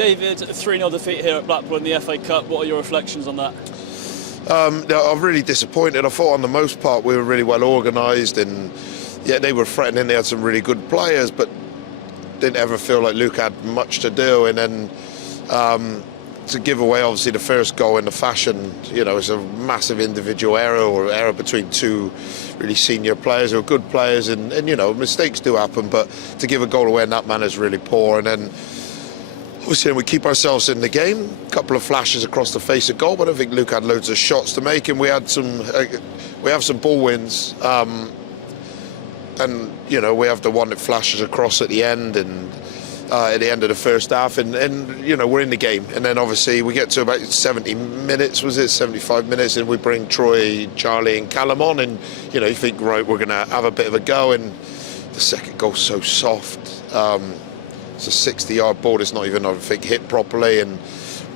David, a 3-0 defeat here at Blackpool in the FA Cup. What are your reflections on that? I'm really disappointed. I thought on the most part we were really well organised, and yeah, they were threatening. They had some really good players, but didn't ever feel like Luke had much to do. And then to give away obviously the first goal in the fashion, you know, it's a massive individual error or error between two really senior players who are good players, and you know, mistakes do happen, but to give a goal away in that manner is really poor. And then obviously we keep ourselves in the game. A couple of flashes across the face of goal, but I don't think Luke had loads of shots to make, and we have some ball wins, and you know, we have the one that flashes across at the end, and at the end of the first half, and you know, we're in the game. And then obviously we get to about 70 minutes, was it 75 minutes, and we bring Troy, Charlie and Callum on, and you know, you think, right, we're going to have a bit of a go, and the second goal's so soft. It's a 60-yard ball. It's not even, I think, hit properly, and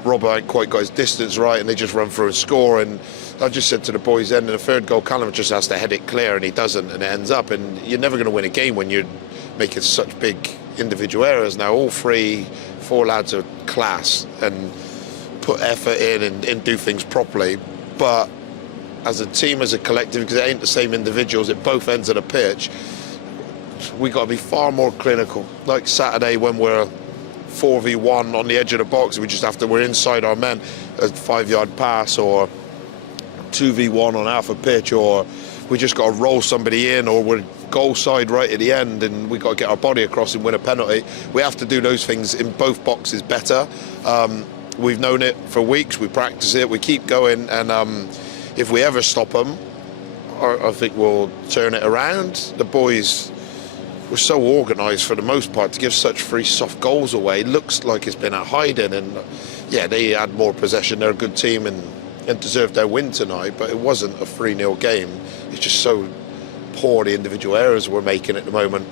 Robert ain't quite got his distance right, and they just run through and score. And I just said to the boys then, in the third goal, Callum just has to head it clear, and he doesn't, and it ends up. And you're never going to win a game when you're making such big individual errors. Now all four lads are class and put effort in and do things properly, but as a team, as a collective, because it ain't the same individuals at both ends of the pitch, we got to be far more clinical. Like Saturday when we're 4v1 on the edge of the box, we're inside our men, a 5-yard pass, or 2v1 on half a pitch, or we just got to roll somebody in, or we're goal side right at the end and we got to get our body across and win a penalty. We have to do those things in both boxes better. We've known it for weeks, we practice it, we keep going, and if we ever stop them, I think we'll turn it around. The boys were so organised for the most part to give such free soft goals away. It looks like it's been a hiding, and yeah, they had more possession. They're a good team and deserved their win tonight, but it wasn't a 3-0 game. It's just so poor, the individual errors we're making at the moment.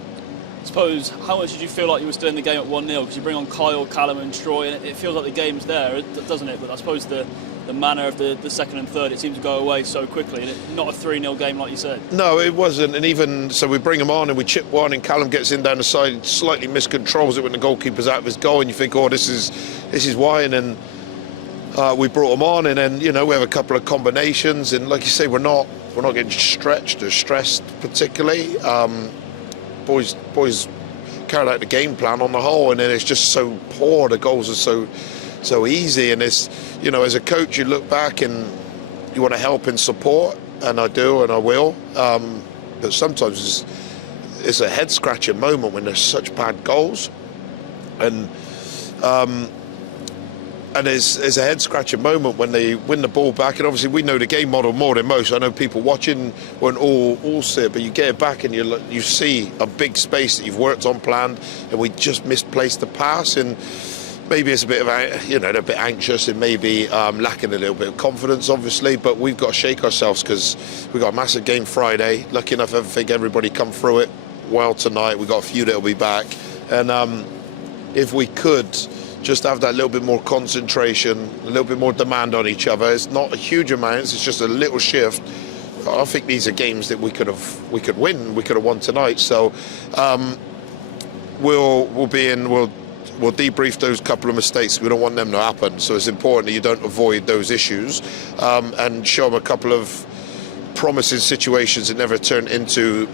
I suppose, how much did you feel like you were still in the game at 1-0? Because you bring on Kyle, Callum and Troy, and it feels like the game's there, doesn't it? But I suppose the manner of the second and third, it seemed to go away so quickly, and it's not a 3-0 game like you said. No, it wasn't, and even so we bring them on and we chip one, and Callum gets in down the side, slightly miscontrols it when the goalkeeper's out of his goal, and you think, oh, this is why. And then we brought them on, and then, you know, we have a couple of combinations, and like you say, we're not getting stretched or stressed particularly. Boys carried out the game plan on the whole, and then it's just so poor. The goals are so easy, and it's, you know, as a coach, you look back and you want to help and support, and I do, and I will. But sometimes it's a head-scratching moment when there's such bad goals, and there's a head-scratching moment when they win the ball back. And obviously we know the game model more than most. I know people watching won't all see it, but you get it back and you see a big space that you've worked on, planned, and we just misplaced the pass. And maybe it's a bit of, you know, they're a bit anxious and maybe lacking a little bit of confidence, obviously, but we've got to shake ourselves because we've got a massive game Friday. Lucky enough, I think everybody come through it well tonight. We've got a few that'll be back. And if we could just have that little bit more concentration, a little bit more demand on each other. It's not a huge amount, it's just a little shift. I think these are games that we could win. We could have won tonight. So we'll debrief those couple of mistakes. We don't want them to happen. So it's important that you don't avoid those issues, and show them a couple of promising situations that never turn into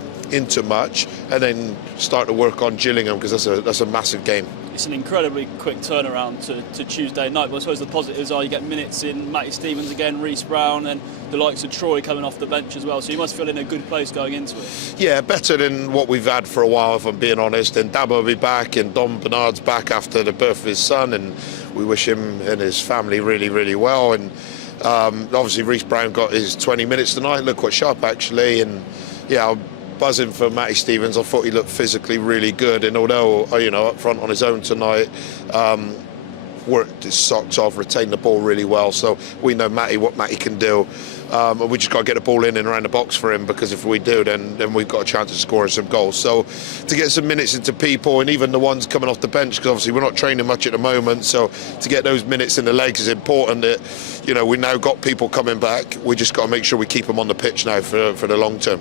much, and then start to work on Gillingham, because that's a massive game. It's an incredibly quick turnaround to Tuesday night, but I suppose the positives are you get minutes in Matty Stevens again, Reece Brown, and the likes of Troy coming off the bench as well, so you must feel in a good place going into it. Yeah, better than what we've had for a while, if I'm being honest. And Dabo will be back, and Dom Bernard's back after the birth of his son, and we wish him and his family really, really well. And obviously Reece Brown got his 20 minutes tonight, looked quite sharp actually, and yeah, I'm buzzing for Matty Stevens. I thought he looked physically really good, and although, you know, up front on his own tonight, worked his socks off, retained the ball really well, so we know what Matty can do, and we just got to get the ball in and around the box for him, because if we do, then we've got a chance of scoring some goals. So to get some minutes into people, and even the ones coming off the bench, because obviously we're not training much at the moment, so to get those minutes in the legs is important. That, you know, we now got people coming back, we just got to make sure we keep them on the pitch now for the long term.